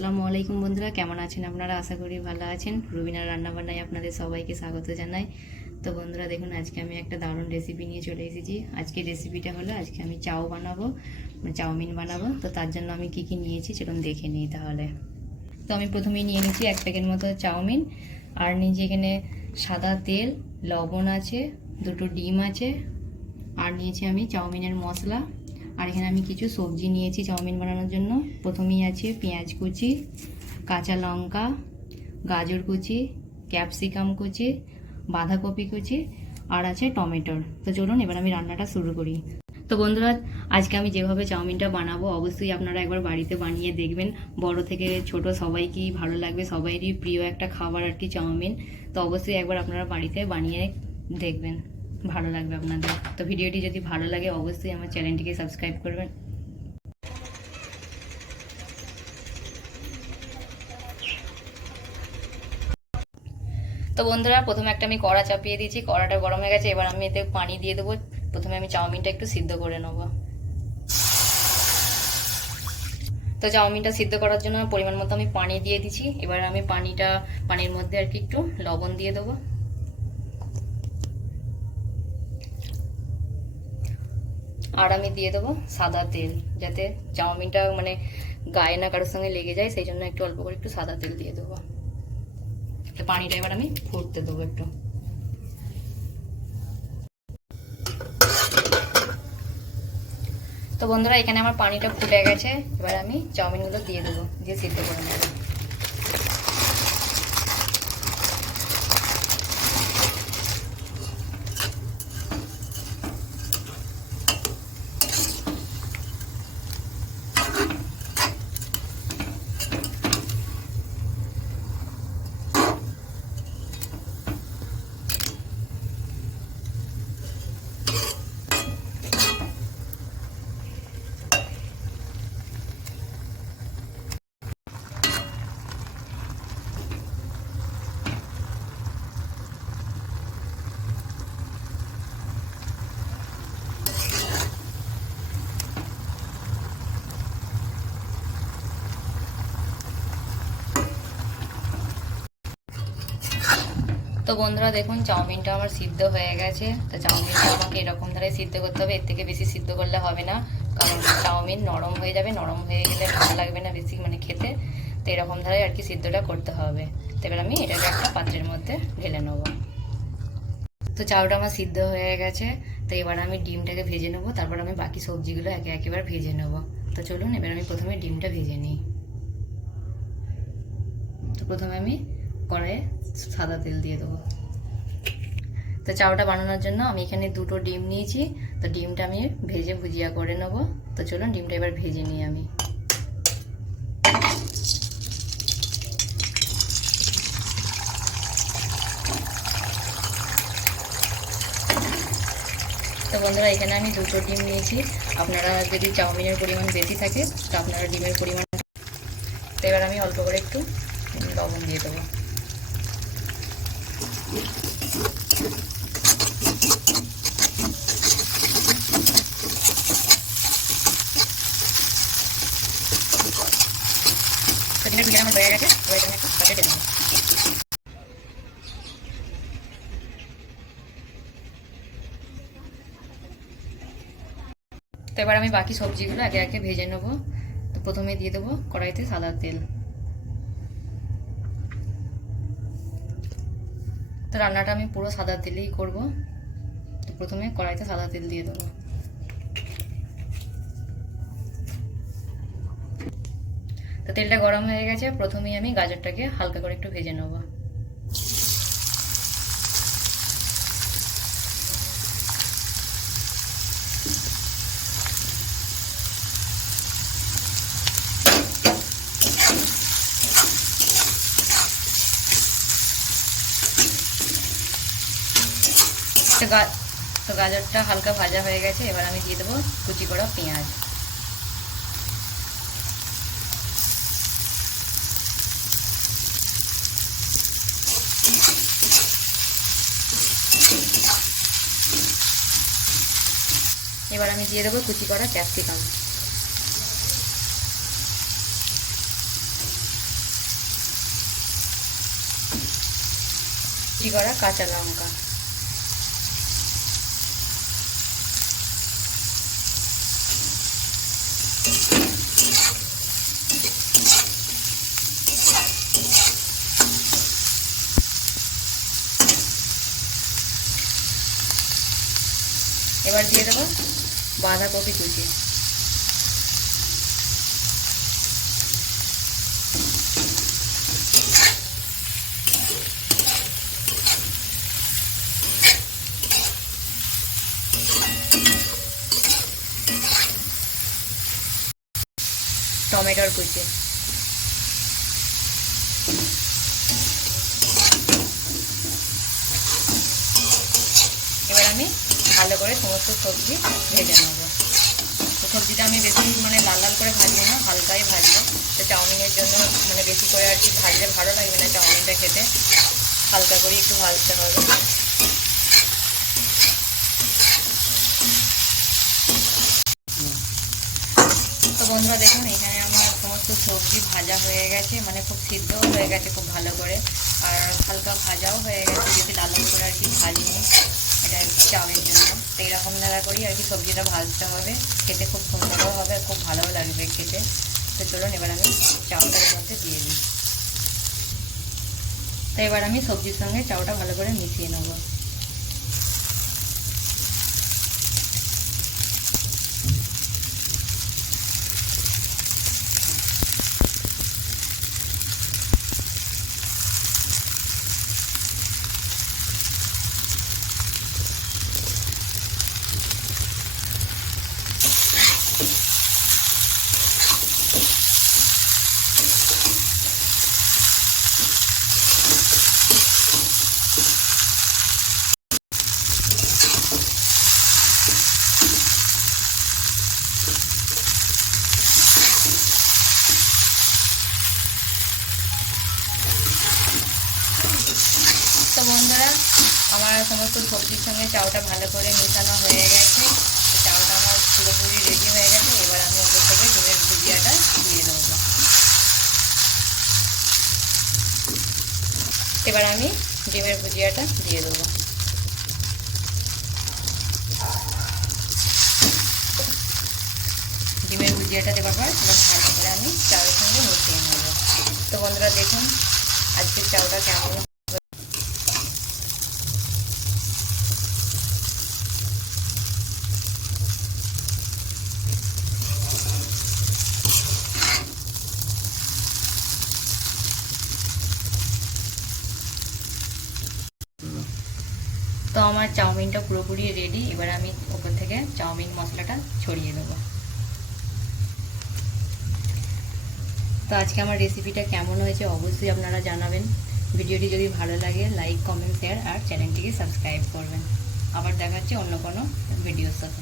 আসসালামু আলাইকুম বন্ধুরা, কেমন আছেন আপনারা? আশা করি ভালো আছেন। রুবিনার রান্নাবান্নায় আপনাদের সবাইকে স্বাগত জানাই। তো বন্ধুরা দেখুন, আজকে আমি একটা দারুণ রেসিপি নিয়ে চলে এসেছি। আজকে রেসিপিটা হলো, আজকে আমি চাউমিন বানাবো। তো তার জন্য আমি কি কি নিয়েছি চলুন দেখে নিই তাহলে। তো আমি প্রথমেই নিয়ে নিচ্ছি 1 প্যাকেট মতো চাউমিন, আর নিয়েছি এখানে সাদা তেল, লবণ আছে, 2টো ডিম আছে, আর নিয়েছি আমি চাউমিনের মশলা। আর এখানে আমি কিছু সবজি নিয়েছি চাউমিন বানানোর জন্য। প্রথমেই আছে পেঁয়াজ কুচি, কাঁচা লঙ্কা, গাজর কুচি, ক্যাপসিকাম কুচি, বাঁধাকপি কুচি, আর আছে টমেটোর। তো চলুন এবার আমি রান্নাটা শুরু করি। তো বন্ধুরা, আজকে আমি যেভাবে চাউমিনটা বানাবো অবশ্যই আপনারা একবার বাড়িতে বানিয়ে দেখবেন। বড় থেকে ছোট সবাইকেই ভালো লাগবে, সবাইরই প্রিয় একটা খাবার আর কি চাউমিন। তো অবশ্যই একবার আপনারা বাড়িতে বানিয়ে দেখবেন, ভালো লাগবে আপনাদের। তো ভিডিওটি যদি ভালো লাগে অবশ্যই আমার চ্যানেলটিকে সাবস্ক্রাইব করবেন। তো বন্ধুরা, প্রথমে একটা আমি কড়া চাপিয়ে দিয়েছি, কড়াটা গরম হয়ে গেছে। এবার আমি এতে পানি দিয়ে দেবো। প্রথমে আমি চাউমিনটা একটু সিদ্ধ করে নেব। তো চাউমিনটা সিদ্ধ করার জন্য পরিমাণ মতো আমি পানি দিয়ে দিচ্ছি। এবার আমি পানির মধ্যে আর কি একটু লবণ দিয়ে দেবো। আর আমি দিয়ে দেবো সাদা তেল, যাতে চাউমিনটা মানে গায়ে না কারোর সঙ্গে লেগে যায়, সেই জন্য একটু অল্প করে একটু সাদা তেল দিয়ে দেবো। তো পানিটা এবার আমি ফুটতে দেবো একটু। তো বন্ধুরা, এখানে আমার পানিটা ফুটে গেছে। এবার আমি চাউমিনগুলো দিয়ে দেবো, দিয়ে সিদ্ধ করে নেবো। তো বন্ধুরা দেখুন, চাউমিনটা আমার সিদ্ধ হয়ে গেছে। তো চাউমিনটা আমাকে এরকম ধারে সিদ্ধ করতে হবে, এর থেকে বেশি সিদ্ধ করলে হবে না, কারণ চাউমিন নরম হয়ে যাবে। নরম হয়ে গেলে ভালো লাগবে না বেশি মানে খেতে। তো এরকম ধারে আর কি সিদ্ধটা করতে হবে। তো এবার আমি এটাকে একটা পাত্রের মধ্যে ঢেলে নেবো। তো চাউটা আমার সিদ্ধ হয়ে গেছে। তো এবার আমি ডিমটাকে ভেজে নেবো, তারপর আমি বাকি সবজিগুলো একে একেবার ভেজে নেবো। তো চলুন এবার আমি প্রথমে ডিমটা ভেজে নিই। তো প্রথমে আমি কড়াইয়ে সাদা তেল দিয়ে দেবো। তো চাউটা বানানোর জন্য আমি এখানে 2টো ডিম নিয়েছি। তো ডিমটা আমি ভেজে ভুজিয়া করে নেব। তো চলুন ডিমটা এবার ভেজে নিই আমি। তো বন্ধুরা, এখানে আমি 2টো ডিম নিয়েছি। আপনারা যদি চাউমিনের পরিমাণ বেশি থাকে তো আপনারা ডিমের পরিমাণ। তো এবার আমি অল্প করে একটু লবণ দিয়ে দেবো। ডিমের ভিতরে আমার হয়ে গেছে। এবার এটা আমি একটু কাটে দেবো। তো এবার আমি বাকি সবজিগুলো একে একে ভেজে নেব। তো প্রথমে দিয়ে দেবো কড়াইতে সাদা তেল। তো রান্নাটা আমি পুরো সাদা তেলেই করব। তো প্রথমে কড়াইতে সাদা তেল দিয়ে দেবো। তো তেলটা গরম হয়ে গেছে। প্রথমেই আমি গাজরটাকে হালকা করে একটু ভেজে নেব। তো গাজরটা হালকা ভাজা হয়ে গেছে। এবার আমি দিয়ে দেবো কুচি করা পেঁয়াজ। এবার আমি দিয়ে দেবো কুচি করা ক্যাপসিকাম। কুচি করা কাঁচা লঙ্কা, এবার দিয়ে দেবো বাঁধাকপি কুচি, টমেটোর কুচি, এবার আমি ভালো করে সমস্ত সবজি ভেজে নেবো। তো সবজিটা আমি বেশি লাল লাল করে ভাজবো না, হালকাই ভাজবো। তো চাউমিনের জন্য বেশি করে আর কি ভাজলে ভালো লাগবে না চাউমিনটা খেতে, হালকা করে একটু ভাজতে হবে। তো বন্ধুরা দেখুন, এখানে আমার সমস্ত সবজি ভাজা হয়ে গেছে, খুব সিদ্ধও হয়ে গেছে খুব ভালো করে, আর হালকা ভাজাও হয়ে গেছে, বেশি লাল লাল করে আর কি ভাজিনি, এটা চাউমিনের জন্য। তো এরকম দ্বারা করেই আর কি সবজিটা ভাজতে হবে, খেতে খুব সুন্দরও হবে, খুব ভালোও লাগবে খেতে। তো চলুন এবার আমি চাউটার মধ্যে দিয়ে দিই। তো এবার আমি সবজির সঙ্গে চাউটা ভালো করে মিশিয়ে নেবো। তো বন্ধুরা, আমার সমস্ত সবজির সঙ্গে চাউটা ভালো করে মেশানো হয়ে গেছে, চাউটা আমার পুরোপুরি রেডি হয়ে গেছে। এবার আমি ওপর থেকে ডিমের ভুজিয়াটা দিয়ে দেবো। এবার আমি ডিমের ভুজিয়াটা দিয়ে দেবো। ডিমের ভুজিয়াটা দেওয়ার পর এবার ভালো করে আমি চাউয়ের সঙ্গে মিশিয়ে নেব। তো বন্ধুরা দেখুন আজকের চাউটা কেমন। তো আমার চাউমিনটা পুরোপুরি রেডি। এবার আমি ওপর থেকে চাউমিন মশলাটা ছড়িয়ে দেবো। তো আজকে আমার রেসিপিটা কেমন হয়েছে অবশ্যই আপনারা জানাবেন। ভিডিওটি যদি ভালো লাগে লাইক, কমেন্ট, শেয়ার আর চ্যানেলটিকে সাবস্ক্রাইব করবেন। আবার দেখা হচ্ছে অন্য কোনো ভিডিওর সাথে।